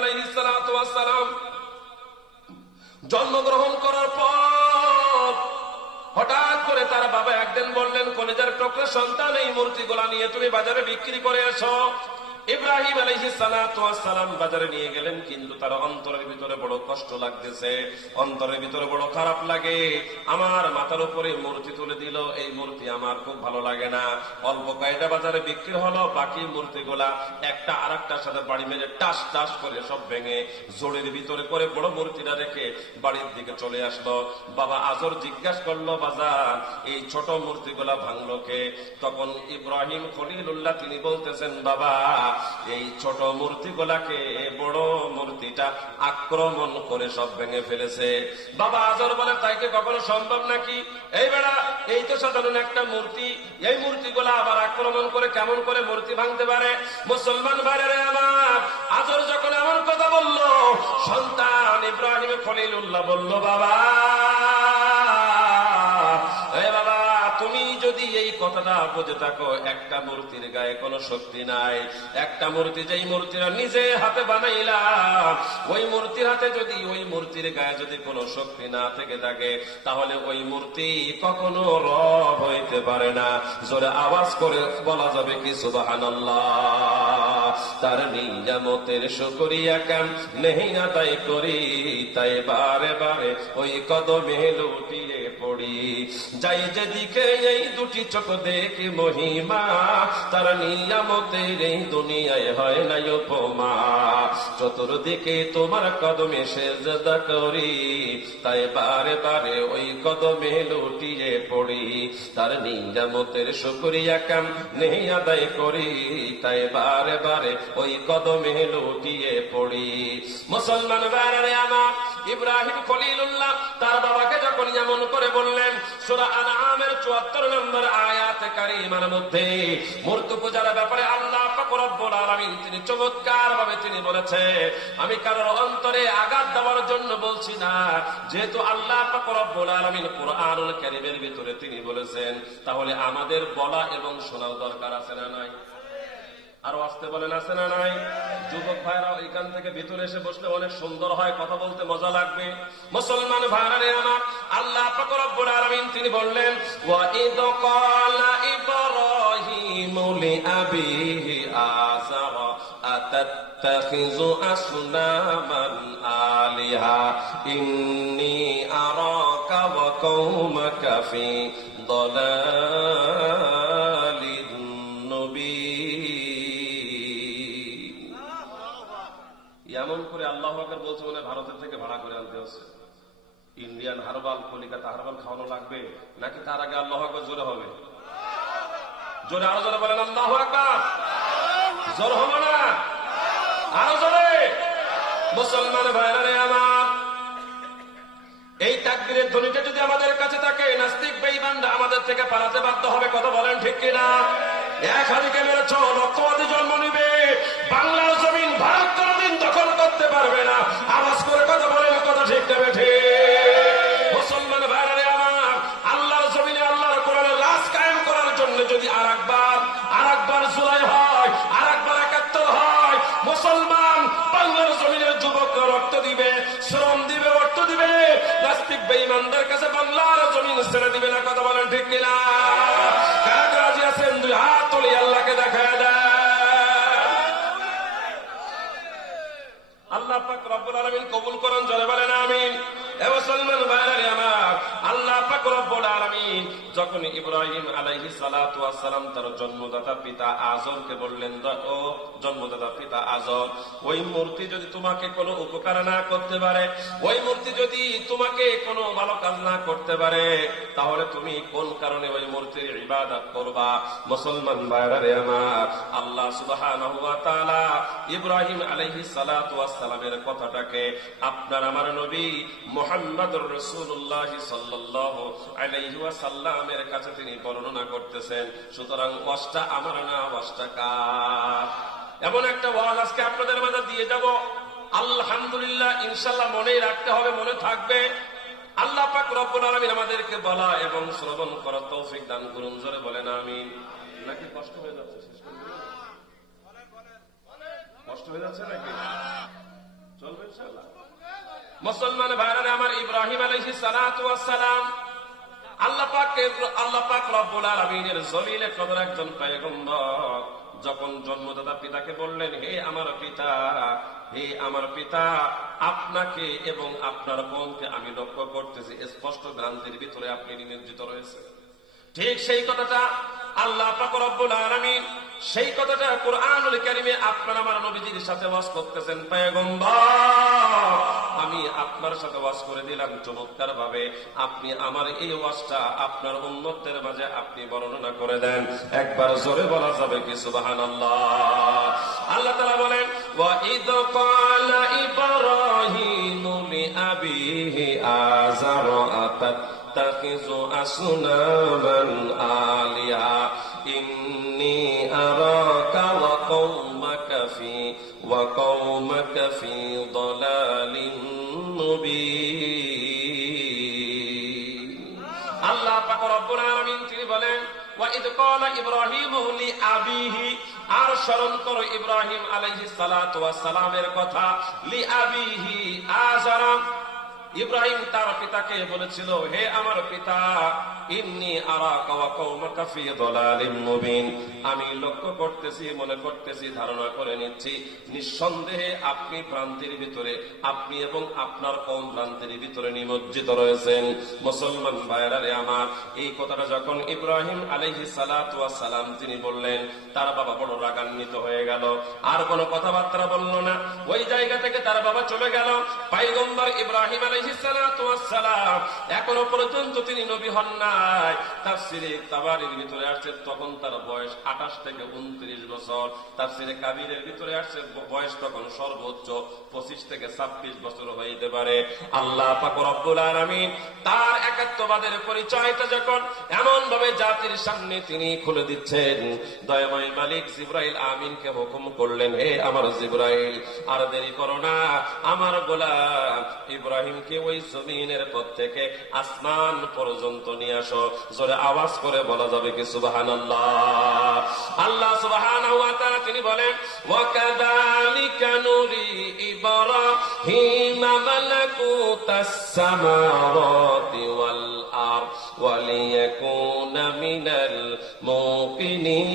আলাইহিস সালাতু ওয়াস সালাম জন্মগ্রহণ করার পর হঠাৎ করে তার বাবা একদিন বললেন, কলেজার টুকরা সন্তান, এই মূর্তিগুলা নিয়ে তুমি বাজারে বিক্রি করে এসো। ইব্রাহিম আলাইহিস সালাতু ওয়াস সালাম বাজারে নিয়ে গেলেন, কিন্তু তার অন্তরের ভিতরে বড় কষ্ট লাগতেছে, অন্তরের ভিতরে বড় খারাপ লাগে। আমার মাথার উপরে মূর্তি তুলে দিল, এই মূর্তি আমার খুব ভালো লাগে না। অল্প কয়টা বাজারে বিক্রি হলো, বাকি মূর্তিগুলা একটা আরেকটার সাথে বাড়ি মেরে টাস টাস করে সব ভেঙে জোড়ের ভিতরে করে বড় মূর্তিটা রেখে বাড়ির দিকে চলে আসলো। বাবা আজর জিজ্ঞাসা করলো, বাজার এই ছোট মূর্তিগুলা ভাঙলো কে? তখন ইব্রাহিম খলিলুল্লাহ তিনি বলতেছেন, বাবা এই ছোট মূর্তিগুলাকে বড় মূর্তিটা আক্রমণ করে সব ভেঙে ফেলেছে। বাবা আজর বলে, তাই কি কখনো সম্ভব নাকি? এই বেড়া, এই তো সাধারণ একটা মূর্তি, এই মূর্তিগুলা আবার আক্রমণ করে কেমন করে মূর্তি ভাঙতে পারে? মুসলমান ভাইরা আমার, আজর যখন এমন কথা বলল, সন্তান ইব্রাহিম খলিলুল্লাহ বলল, বাবা তুমি যদি এই কথাটা বুঝে থাকো, একটা মূর্তির গায়ে কোনো শক্তি নাই, একটা মূর্তি যেই মূর্তিরা নিজে হাতে বানাইলাম, ওই মূর্তির হাতে যদি, ওই মূর্তির গায়ে যদি কোনো শক্তি না থেকে থাকে, তাহলে ওই মূর্তি কখনো রব হইতে পারে না। জোরে আওয়াজ করে বলা যাবে কি সুবহানাল্লাহ। তার নিয়ামতের শুকরিয়া কেন নেই আদায় করি, তাই বারে বারে ওই কদমে লুটিয়ে পড়ি। যাই যেদিকে এই দুটি চোখ দেখে মহিমা, তার নিয়ামতের এই দুনিয়ায় হয় না উপমা। চতুর্দিকে তোমার কদমে সেজদা করি, তাই বারে বারে ওই কদমে লুটিয়ে পড়ি। তার নিয়ামতের শুকরিয়া কেন নেই আদায় করি, তাই বারে বারে ওই কদমে লুটিয়ে পড়ি। মুসলমান ভাইরা আমার, ইব্রাহিম খলিলুল্লাহ তার বাবাকে যখন এমন করে বললেন, সূরা আনআমের ৭৪ নম্বর আয়াতে কারিমার মধ্যে মূর্তি পূজার ব্যাপারে আল্লাহ পাক রব্বুল আলামিন তিনি চমৎকার ভাবে তিনি বলেছে, আমি কারোর অন্তরে আঘাত দেওয়ার জন্য বলছি না, যেহেতু আল্লাহ পাক রব্বুল আলামিন কুরআনুল কারীমের ভিতরে তিনি বলেছেন, তাহলে আমাদের বলা এবং শোনার দরকার আছে না নাই? আরো আসতে বলেন, আছে না নাই? যুবক ভাইরা এখান থেকে ভিতরে এসে বসলে অনেক সুন্দর হয়, কথা বলতে মজা লাগবে। মুসলমান ভাইরা আমার, আল্লাহ পাক রব্বুল আলামিন তিনি বললেন, ওয়া ইদ ক্বালা ইব্রাহিমু লিআবিহি আযারা আতাত্তাখিযু আসনামান আলিহা ইন্নী আরাকা ওয়া কওমাকা ফি দালালিন মুবিন। এমন করে আল্লাহু আকবার বলছে বলে ভারতের থেকে ভাড়া করে আনতে হচ্ছে। ইন্ডিয়ান হারবাল, কলিকাতা হারবাল খাওয়ানো লাগবে নাকি তার আগে আল্লাহু আকবার জোরে হবে? জোরে, আরো জোরে বলেন আল্লাহু আকবার। জোর হবে না, আরো জোরে। মুসলমান ভাইরা আমার, এই তাকবীরের ধ্বনিটা যদি আমাদের কাছে থাকে, নাস্তিক বেঈমানরা আমাদের থেকে পালাতে বাধ্য হবে। কথা বলেন ঠিক কিনা? এক হাদিকে মেরেছ, লক্ষবাদী জন্ম নিবে, বাংলার জমিন ভারত কোনদিন দখল করতে পারবে না। আওয়াজ করে কথা বলেন, কথা ঠিক না বেঠে? মুসলমান ভাইরা আমার, আল্লাহর জমিনে আল্লাহর কোরআনের রাজ কায়েম করার জন্য যদি আরেকবার জুলাই হয়, আরেকবার ৭১ হয়, মুসলমান বাংলার জমিনের যুবকরা রক্ত দিবে, শ্রম দিবে, অর্থ দিবে। নাস্তিক বেঈমানদের কাছে বাংলার জমিন ছেড়ে দিবে না। কথা বলেন ঠিক কিনা? কারা রাজি আছেন? দুই হাত তুলে আল্লাহকে দেখায় দেয়। আল্লাহ পাক রব্বুল আলামিন কবুল করুন, জোরে বলেন আমিন। এ মুসলমান ভাইরা আমার, আল্লাহ পাক রব্বুল আলামিন যখন ইব্রাহিম আলাইহিস সালাতু ওয়াস সালাম তার জন্মদাতা পিতা আজরকে বললেন, ও জন্মদাতা পিতা আজর, ওই মূর্তি যদি তোমাকে কোনো উপকার না করতে পারে, ওই মূর্তি যদি তোমাকে কোনো ভালো কাজ না করতে পারে, তাহলে তুমি কোন কারণে ওই মূর্তির ইবাদত করবা? মুসলমান ভাইরা আমার, আল্লাহ সুবহানাহু ওয়া তাআলা ইব্রাহিম আলাইহিস সালাতু ওয়াস সালামের কথাটাকে আপনার আমার নবী মুহাম্মদুর রাসূলুল্লাহ সাল্লাল্লাহু আলাইহি ওয়াসাল্লামের কাছে তিনি বর্ণনা করতেছেন। সুতরাং ওয়াজটা আমার না, ওয়াজটা কার? এমন একটা ওয়াজ আজকে আপনাদের মাঝে দিয়ে যাব, আলহামদুলিল্লাহ, ইনশাআল্লাহ মনেই রাখতে হবে, মনে থাকবে। আল্লাহ পাক রব্বুল আলামিন আমাদেরকে বলা এবং শ্রবণ করার তৌফিক দান করুন, জোরে বলেন আমিন। নাকি কষ্ট হয়ে যাচ্ছে? শেষ করে কষ্ট হয়ে যাচ্ছে নাকি? মুসলমান ভাইরা আমার, ইব্রাহিম আলাইহিস সালাতু ওয়াস সালাম আল্লাহ পাক রব্বুল আলামিনের জলিলে কদর একজন পয়গম্বর যখন জন্মদাতা পিতাকে বললেন, হে আমার পিতা, আপনাকে এবং আপনার কওমকে আমি লক্ষ্য করতেছি স্পষ্ট ভ্রান্তির ভিতরে আপনি নিমজ্জিত রয়েছে। ঠিক সেই কথাটা আল্লাহ পাক রব্বুল আলামিন সেই কথাটা কুরআনুল কারীমে আপনার আমার নবীজির সাথে ওয়াজ করতেছেন। পয়গম্বর, আমি আপনার সাথে ওয়াজ করে দিলাম চমৎকার ভাবে, আপনি আমার এই ওয়াজটা আপনার উম্মতদের মাঝে আপনি বর্ণনা করে দেন। একবার জোরে বলা যাবে কি সুবহানাল্লাহ? আল্লাহ তাআলা বলেন, ওয়া ইদ ক্বালা ইব্রাহিমু লিআবিহি আযার আতাত্তাখিযু আসনামান আলিহা ইন্নী আরাকা ওয়া কওমাকা ফি দালালিন মুবিন। আল্লাহ পাক রব্বুল আলামিন তিনি বলেন, ওয়া ইদ ক্বালা ইব্রাহিমু লিআবিহি, আর স্মরণ করো ইব্রাহিম আলাইহিস সালাতু ওয়াস সালামের কথা। লিআবিহি আযার, ইব্রাহিম তার পিতাকে বলেছিল, হে আমার পিতা, ইন্নী আরাকা ওয়া কওমাকা ফি দালালিন মুবিন, আমি লক্ষ্য করতেছি, মনে করতেছি, ধারণা করে নিচ্ছি, নিঃসন্দেহে আপনি ভ্রান্তির ভিতরে, আপনি এবং আপনার কওম ভ্রান্তির ভিতরে নিমজ্জিত রয়েছেন। মুসলমান ভাইরা রে আমার, এই কথাটা যখন ইব্রাহিম আলাইহিস সালাতু ওয়াস সালাম তিনি বললেন, তার বাবা বড় রাগান্বিত হয়ে গেল, আর কোনো কথাবার্তা বলল না। ওই জায়গা থেকে তার বাবা চলে গেল। পয়গম্বর ইব্রাহিম আলাইহিস সালাতু ওয়াস সালাম এখনো পর্যন্ত তিনি নবী হন নাই। তাফসীরে তাবারীর ভিতরে আসছে তখন তার বয়স 28 থেকে 29 বছর। তাফসীরে কাবীরের ভিতরে আসছে বয়স তখন সর্বোচ্চ 25 থেকে 26 বছর হইতে পারে। আল্লাহ পাক রব্বুল আলামিন তার একাত্মবাদের পরিচয়টা যখন এমন ভাবে জাতির সামনে তিনি খুলে দিচ্ছেন, দয়াময় মালিক জিবরাইল আমিনকে হুকুম করলেন, হে আমার জিবরাইল, আর দেরি করো না, আমার গোলাম ইব্রাহিমকে ওই জমিনের পথ থেকে আসমান পর্যন্ত নিয়ে আসো। জোরে আওয়াজ করে বলা যাবে কি সুবহানাল্লাহ? আল্লাহ সুবহানাহু ওয়া তাআলা তিনি বলেন, ওয়া কাযালিকা নুরি ইব্রাহিমা মালাকুতাস সামাওয়াতি ওয়াল আরদ ওয়া লিয়াকুনা মিনাল মুকিনিন।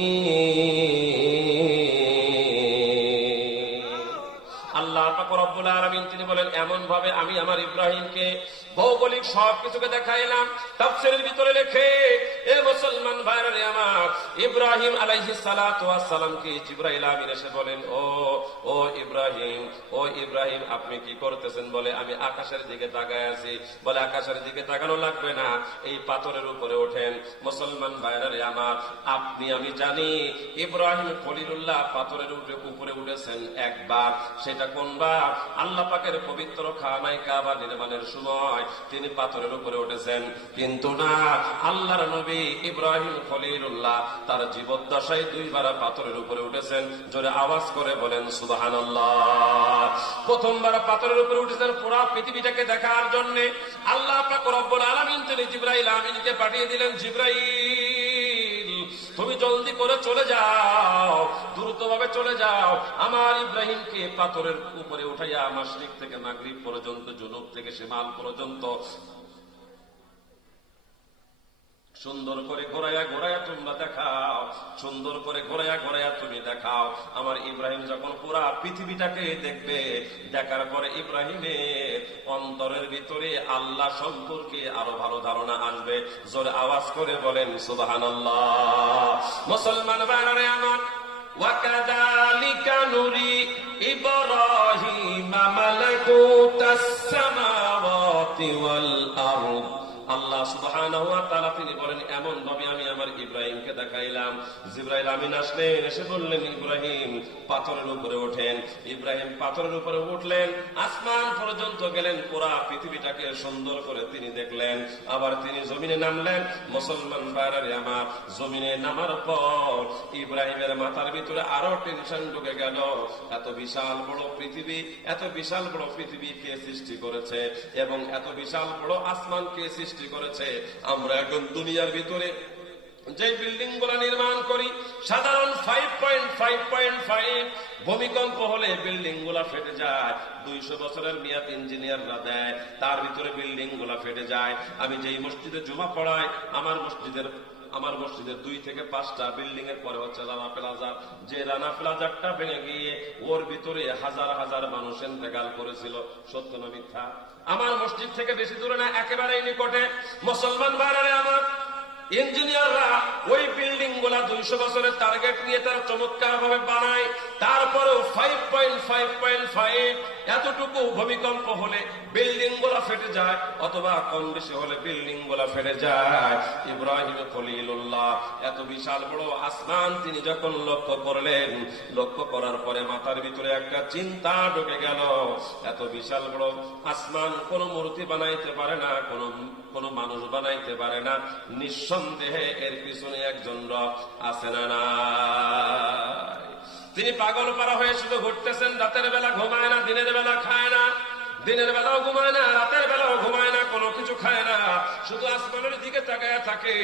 আল্লাহ পাক রব্বুল আলামিন তিনি বলেন, এমন ভাবে আমি আমার ইব্রাহিমকে ভৌগোলিক সবকিছুকে দেখাইলাম। তাফসীরের ভিতরে লেখে, এ মুসলমান ভাইরা রে আমার, ইব্রাহিম আলাইহিস সালাতু ওয়াস সালামকে জিবরাইল আমিন এসে বলেন, ও ইব্রাহিম আপনি কি করতেছেন? বলে, আমি আকাশের দিকে তাকায় আছি। বলে, আকাশের দিকে তাকানো লাগবে না, এই পাথরের উপরে ওঠেন। মুসলমান ভাইরা রে আমার, আমি জানি ইব্রাহিম খলিলুল্লাহ পাথরের উপরে উঠেছেন একবার। সেটা কোনবার? আল্লাহ পাকের পবিত্র খানায়ে কাবা নির্মাণের সময় তিনি পাথরের উপরে উঠেছেন। কিন্তু না, আল্লাহর নবী ইব্রাহিম খলিলুল্লাহ তার জীবদ্দশায় 2 বার পাথরের উপরে উঠেছেন। জোরে আওয়াজ করে বলেন সুবহানাল্লাহ। প্রথমবার পাথরের উপরে উঠেছেন পুরো পৃথিবীটাকে দেখার জন্য। আল্লাহ পাক রব্বুল আলামিন তিনি জিবরাইল আমিনকে পাঠিয়ে দিলেন, জিবরাইল তুমি জলদি করে চলে যাও, দ্রুত ভাবে চলে যাও, আমার ইব্রাহিমকে পাথরের উপরে উঠাইয়া মাশরিক থেকে মাগরিব পর্যন্ত, জুনুব থেকে শিমাল পর্যন্ত সুন্দর করে ঘোরায়া তোমরা দেখাও, সুন্দর করে ঘোরায়া তুমি দেখাও। আমার ইব্রাহিম যখন পুরা পৃথিবীটাকে দেখবে, দেখার পরে ইব্রাহিমের অন্তরের ভিতরে আল্লাহ সম্পর্কে আরো ভালো ধারণা আসবে। জোরে আওয়াজ করে বলেন সুবহানাল্লাহ। মুসলমান ভাইরা আমার, ওয়া কাযালিকা নুরি ইব্রাহিমা মালাকুতাস সামাওয়াতি ওয়াল আরদ। আল্লাহ সুবহানাহু ওয়া তাআলা তিনি বলেন, এমন ভাবে আমি আমার ইব্রাহিমকে দেখাইলাম। জিবরাইল আমিন আসলেন, এসে বললেন, ইব্রাহিম পাথরের উপরে ওঠেন। ইব্রাহিম পাথরের উপরে উঠলেন, আসমান পর্যন্ত গেলেন, পুরা পৃথিবীটাকে সুন্দর করে তিনি দেখলেন। আবার তিনি জমিনে নামলেন। মুসলমান ভাইরা রে আমার, জমিনে নামার পর ইব্রাহিমের মাথার ভিতরে আরো টেনশন ঢুকে গেল। এত বিশাল বড় পৃথিবী কে সৃষ্টি করেছে এবং এত বিশাল বড় আসমান কে সৃষ্টি করেছে? আমরা এখন দুনিয়ার ভিতরে যে বিল্ডিং গুলো নির্মাণ করি সাধারণ 5.5 ভূমিকম্প হলে বিল্ডিং গুলা ফেটে যায়। 200 বছরের মেয়াদ ইঞ্জিনিয়াররা দেয়, তার ভিতরে বিল্ডিং গুলা ফেটে যায়। আমি যেই মসজিদে জুমা পড়াই, আমার মসজিদের 2 থেকে 5টা বিল্ডিং এর পরে হচ্ছে রানা প্লাজা। যে রানা প্লাজারটা ভেঙে গিয়ে ওর ভিতরে হাজার হাজার মানুষ ইন্তেকাল করেছিল। সত্য না মিথ্যা? আমার মসজিদ থেকে বেশি দূরে না, একেবারেই নিকটে। মুসলমান ভাইরা আমার, ইঞ্জিনিয়াররা ওই বিল্ডিং গুলা 200 বছরের টার্গেট নিয়ে তারা চমৎকার ভাবে বানায়। তারপরেও 5.5 এতটুকু ভূমিকম্প হলে বিল্ডিং গুলা ফেটে যায়, অথবা কম বেশি হলে বিল্ডিং গুলা ফেটে যায়। ইব্রাহিম খলিলুল্লাহ এত বিশাল বড় আসমান তিনি যখন লক্ষ্য করলেন, লক্ষ্য করার পরে মাথার ভিতরে একটা চিন্তা ঢুকে গেল, এত বিশাল বড় আসমান কোন মূর্তি বানাইতে পারে না, কোন মানুষ বানাইতে পারে না। নিঃসন্দেহে এর পিছনে একজন রব আছে না নাই? তিনি পাগল পারা হয়ে শুধু ঘুরতেছেন, রাতের বেলা ঘুমায় না, দিনের বেলা খায় না, দিনের বেলাও ঘুমায় না, রাতের বেলাও ঘুমায় না, কোনো কিছু খায় না, শুধু আসমানের দিকে তাকায় থাকে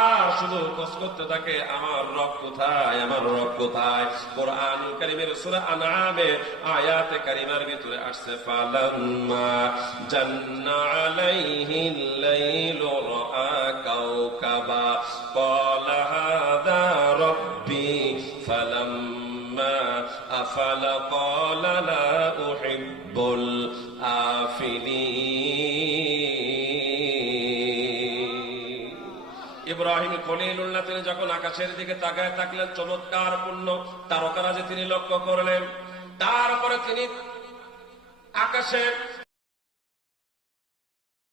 আর শুধু খোঁজ করতে থাকে, আমার রব কোথায়, আমার রব কোথায়। কোরআন কারীমের সূরা আনআমে আয়াতে কারিমার ভিতরে আসছে, ফালাম্মা জান্না আলাইহিল লাইলু রাআ কাওকাবা ক্বালা হাযা রাব্বি ফালাম্মা আফালা ক্বালা লা উহিব্বুল ইব্রাহিম খলিলুল্লাহ তিনি যখন আকাশের দিকে তাকায় থাকলেন, চমৎকার পূর্ণ তারকারাজি তিনি লক্ষ্য করলেন। তারপরে তিনি আকাশে